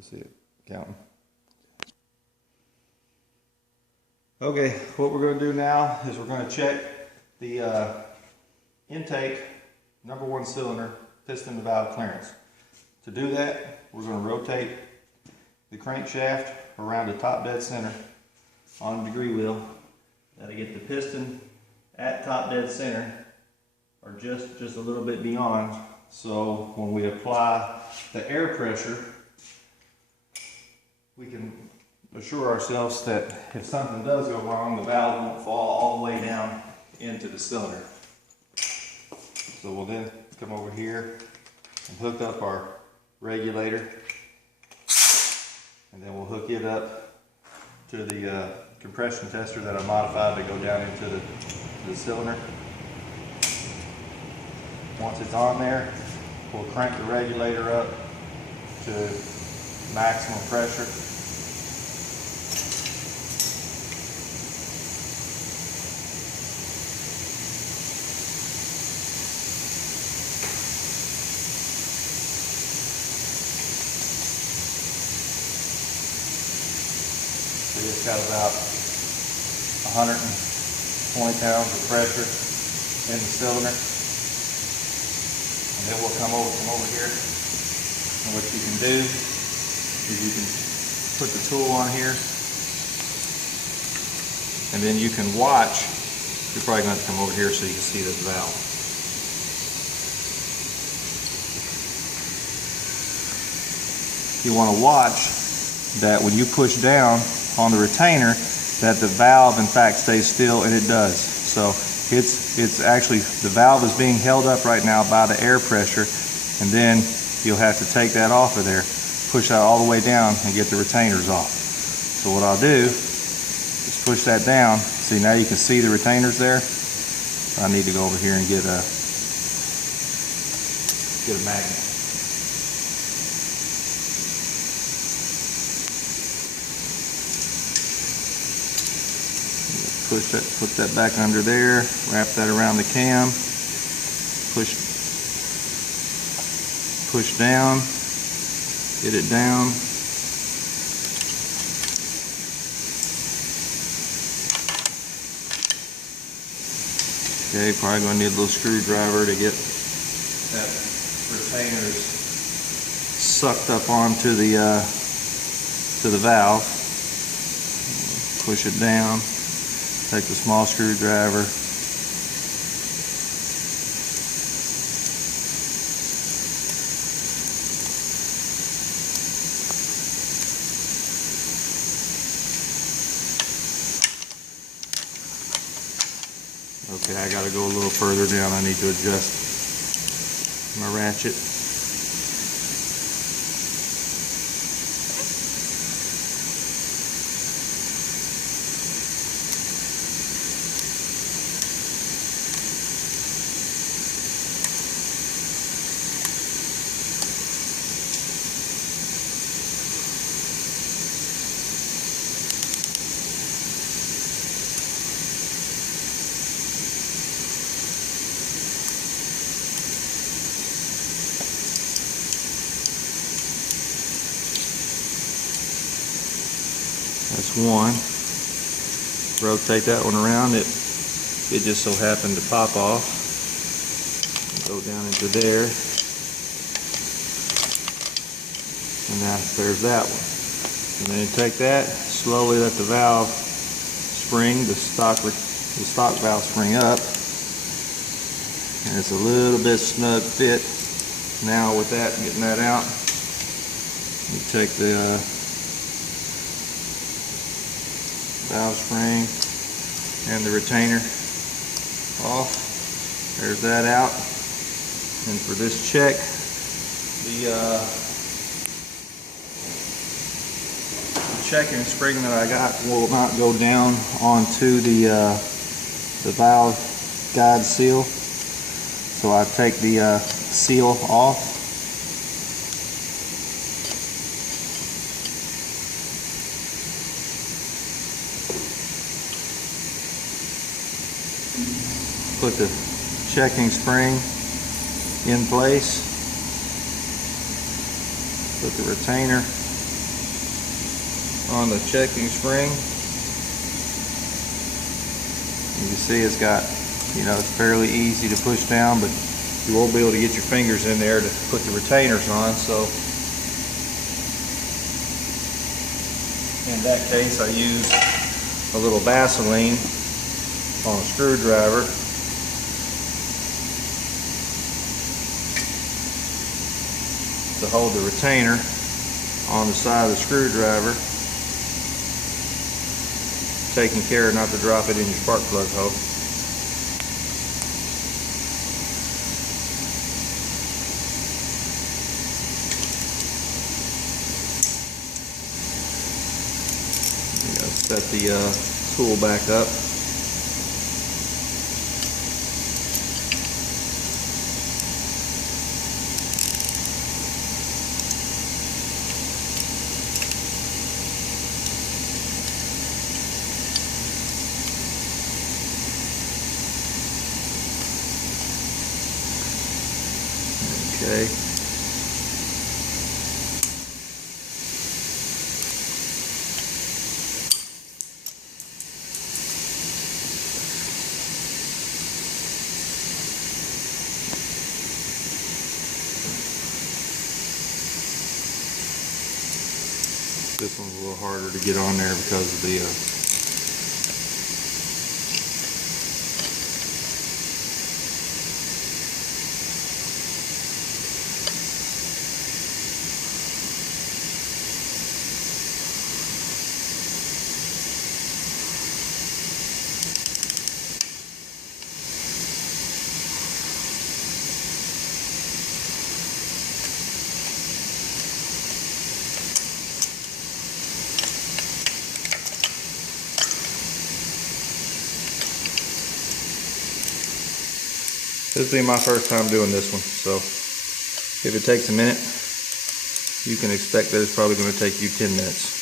You see it counting. Okay, what we're going to do now is we're going to check the intake #1 cylinder piston to valve clearance. To do that, we're going to rotate the crankshaft around the top dead center on the degree wheel. That'll get the piston at top dead center, or just a little bit beyond. So when we apply the air pressure, we can assure ourselves that if something does go wrong, the valve won't fall all the way down into the cylinder. So we'll then come over here and hook up our regulator, and then we'll hook it up to the compression tester that I modified to go down into the cylinder. Once it's on there, we'll crank the regulator up to maximum pressure. So it's got about 120 pounds of pressure in the cylinder. And then we'll come over here. And what you can do is you can put the tool on here, and then you can watch. You're probably going to come over here so you can see this valve. You want to watch that when you push down on the retainer, that the valve in fact stays still, and it does. So it's actually, the valve is being held up right now by the air pressure, and then you'll have to take that off of there, push that all the way down and get the retainers off. So what I'll do is push that down. See, now you can see the retainers there. I need to go over here and get a magnet. Push that, put that back under there, wrap that around the cam, push down, get it down. Okay, probably going to need a little screwdriver to get that retainers sucked up onto the valve. Push it down. Take the small screwdriver. Okay, I gotta go a little further down. I need to adjust my ratchet. That's one. Rotate that one around. It just so happened to pop off. Go down into there. And now there's that one. And then take that, slowly let the valve spring, the stock valve spring up. And it's a little bit snug fit. Now with that, getting that out, you take the valve spring and the retainer off. There's that out. And for this check, the checking spring that I got will not go down onto the valve guide seal. So I take the seal off. Put the checking spring in place. Put the retainer on the checking spring. You can see it's got, it's fairly easy to push down, but you won't be able to get your fingers in there to put the retainers on. So in that case, I use a little Vaseline on a screwdriver to hold the retainer on the side of the screwdriver, taking care not to drop it in your spark plug hole. Set the tool back up. Okay. This one's a little harder to get on there because of the This will be my first time doing this one, so if it takes a minute, you can expect that it's probably going to take you 10 minutes.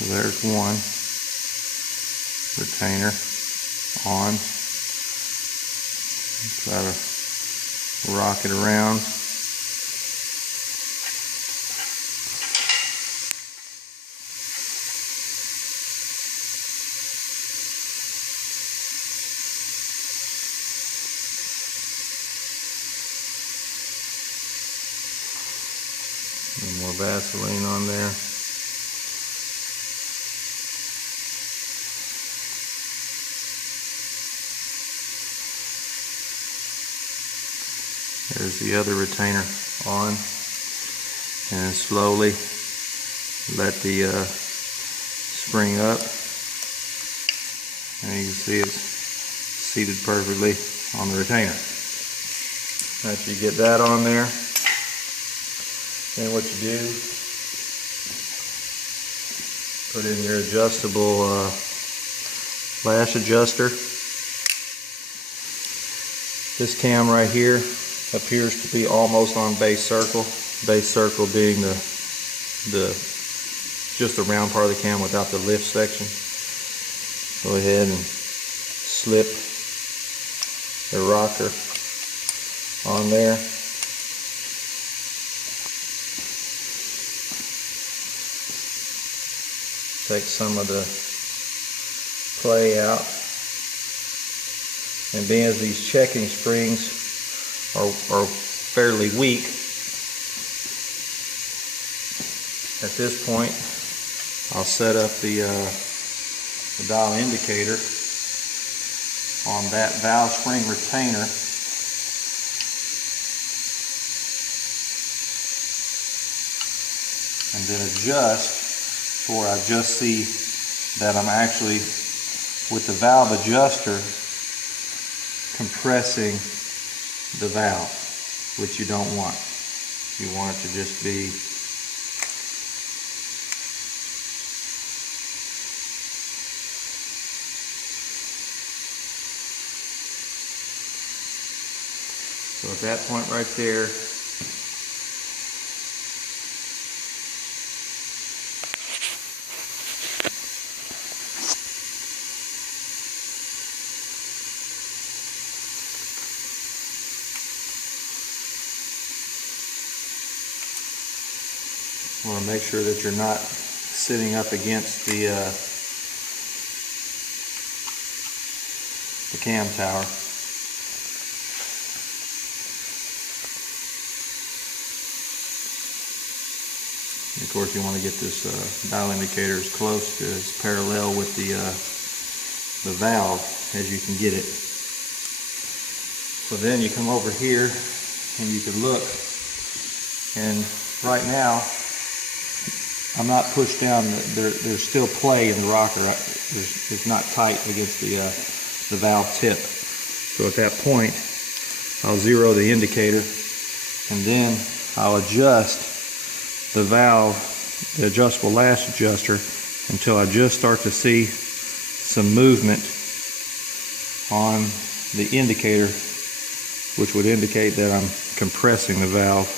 So there's one retainer on. Try to rock it around. A little more Vaseline on there. There's the other retainer on, and then slowly let the spring up, and you can see it's seated perfectly on the retainer. After you get that on there, then what you do, put in your adjustable flash adjuster. This cam right here appears to be almost on base circle. Base circle being the just the round part of the cam without the lift section. Go ahead and slip the rocker on there. Take some of the play out. And being as these checking springs are fairly weak, at this point I'll set up the dial indicator on that valve spring retainer. And then adjust to where I just see that I'm actually, with the valve adjuster, compressing the valve, which you don't want. You want it to just be so at that point right there, you want to make sure that you're not sitting up against the cam tower. And of course, you want to get this dial indicator as close to as parallel with the valve as you can get it. So then you come over here and you can look, and right now I'm not pushed down. There's still play in the rocker. It's not tight against the valve tip. So at that point, I'll zero the indicator, and then I'll adjust the valve, the adjustable lash adjuster, until I just start to see some movement on the indicator, which would indicate that I'm compressing the valve.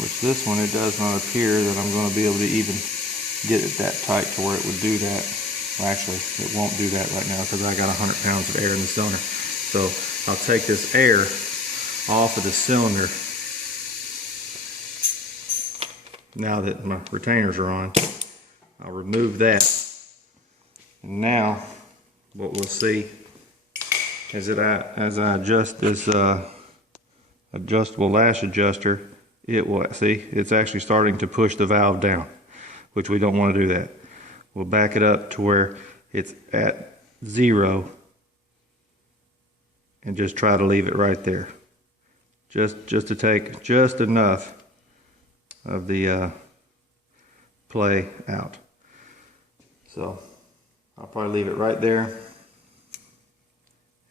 Which this one, it does not appear that I'm going to be able to even get it that tight to where it would do that. Well, actually, it won't do that right now because I got 100 pounds of air in the cylinder. So I'll take this air off of the cylinder now that my retainers are on. I'll remove that. And now what we'll see is that as I adjust this adjustable lash adjuster, it will, see, it's actually starting to push the valve down, which we don't want to do that. We'll back it up to where it's at 0 and just try to leave it right there. Just to take just enough of the play out. So I'll probably leave it right there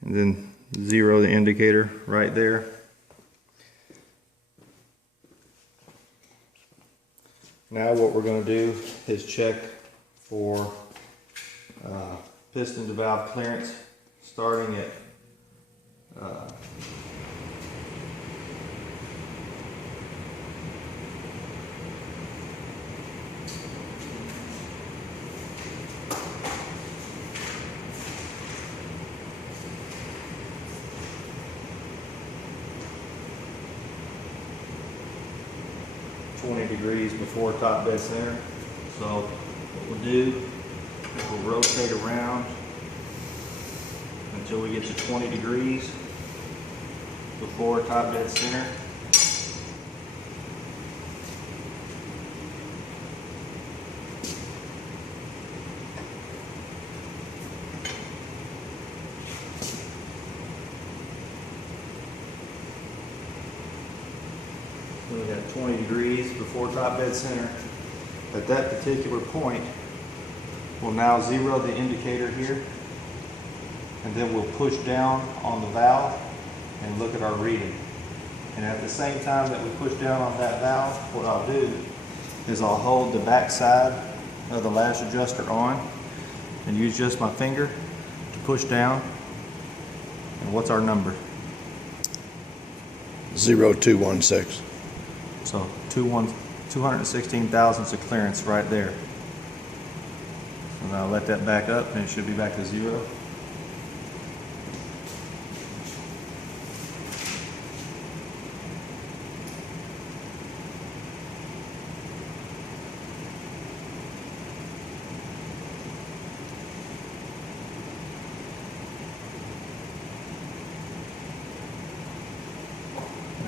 and then zero the indicator right there. Now what we're going to do is check for piston to valve clearance, starting at degrees before top dead center. So what we'll do is we'll rotate around until we get to 20 degrees before top dead center. We got 20 degrees before top dead center. At that particular point, we'll now zero the indicator here, and then we'll push down on the valve and look at our reading. And at the same time that we push down on that valve, what I'll do is I'll hold the back side of the latch adjuster on and use just my finger to push down. And what's our number? 0216. So 216 thousandths of clearance right there. So now let that back up and it should be back to 0.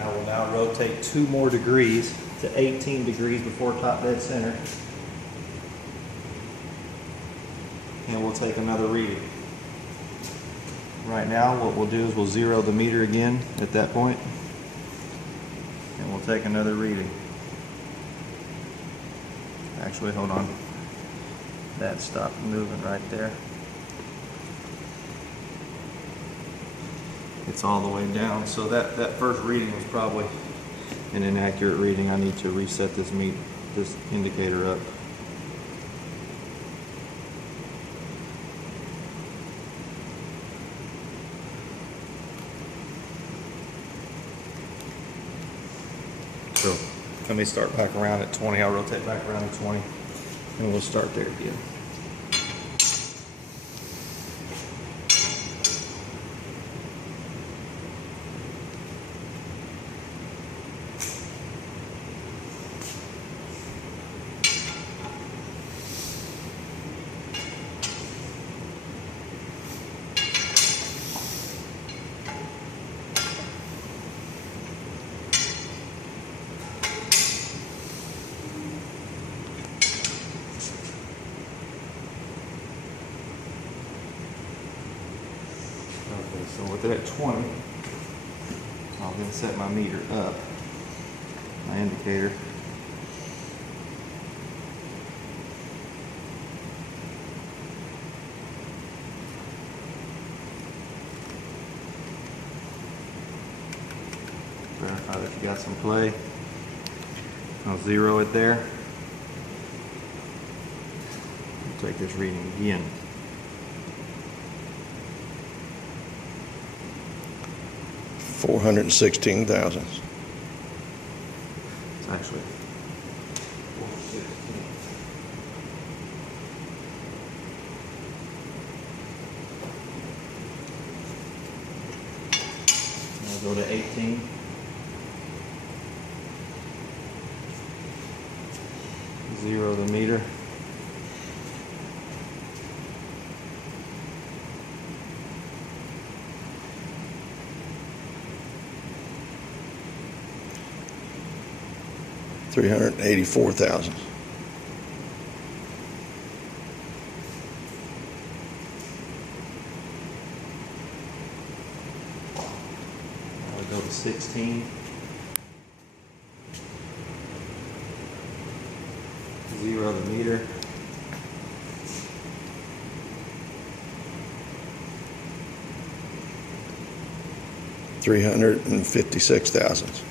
I will now rotate 2 more degrees to 18 degrees before top dead center. And we'll take another reading. Right now what we'll do is we'll zero the meter again at that point. And we'll take another reading. Actually, hold on. That stopped moving right there. It's all the way down. So that first reading was probably an inaccurate reading. I need to reset this indicator up. So let me start back around at 20. I'll rotate back around at 20 and we'll start there again. Okay, so with it at 20, I'll then set my meter up, my indicator. Verify that you got some play. I'll zero it there. I'll take this reading again. $416,000. It's actually 416. I'll go to 18. Zero the meter. $384,000. I'll go to 16. Zero the meter. $356,000.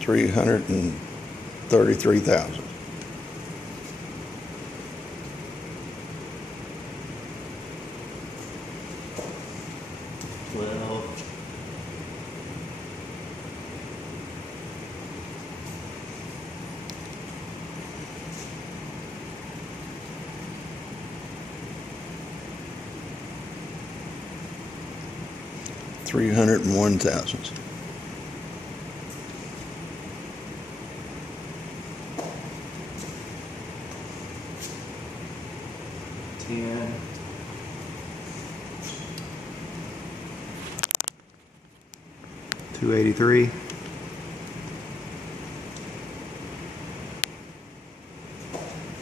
$333,000. 12. $301,000. 10. 283.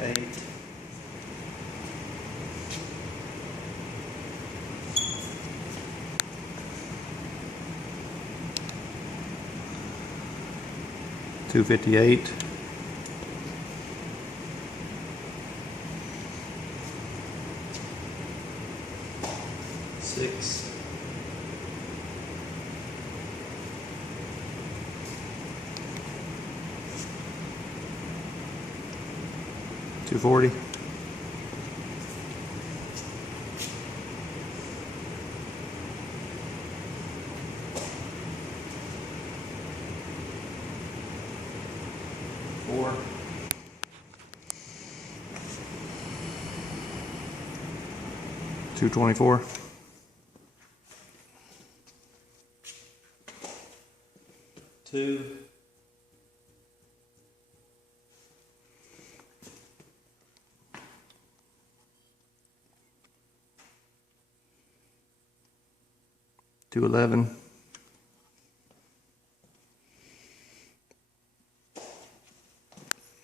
8. 258. Six. 240. 4. 224. 2. 211.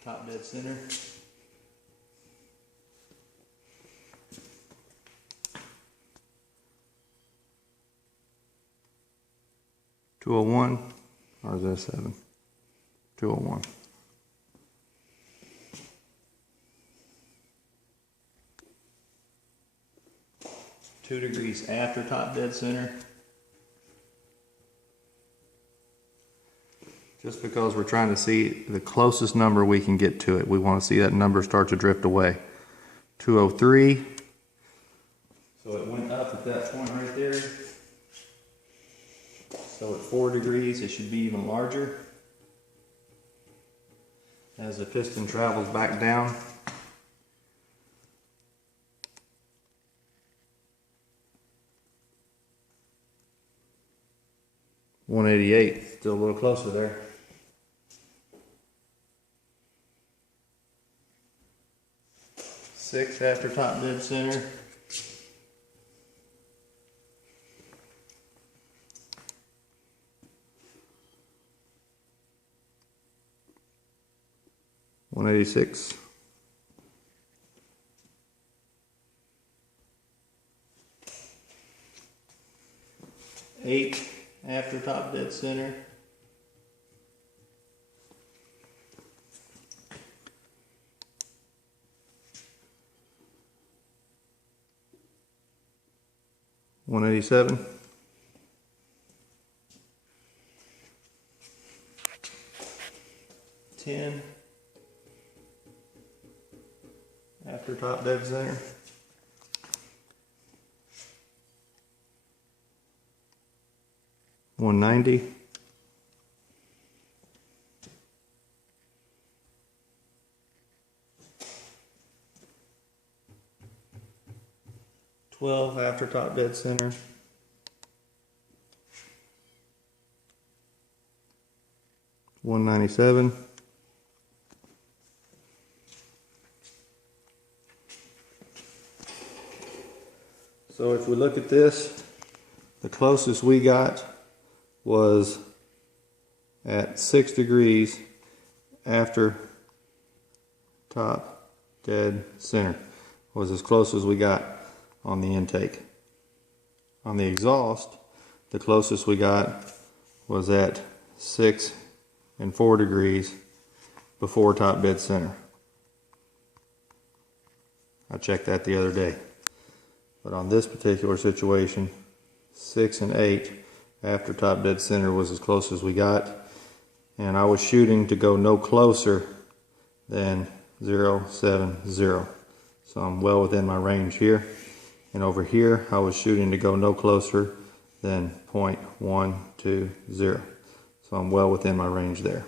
211. 201, or is that 7? 201. 2 degrees after top dead center. Just because we're trying to see the closest number we can get to it. We want to see that number start to drift away. 203. So it went up at that point right there. So at 4 degrees, it should be even larger. As the piston travels back down. $188, still a little closer there. Six after top dead center. $186. 8 after top dead center. $187. 10 after top dead center. 190. 12 after top dead center. 197. 'So if we look at this, the closest we got was at 6 degrees after top dead center. Was as close as we got on the intake. On the exhaust, the closest we got was at 6 and 4 degrees before top dead center. I checked that the other day. But on this particular situation, 6 and 8 after top dead center was as close as we got. And I was shooting to go no closer than 0.70. So I'm well within my range here. And over here, I was shooting to go no closer than 0.120. So I'm well within my range there.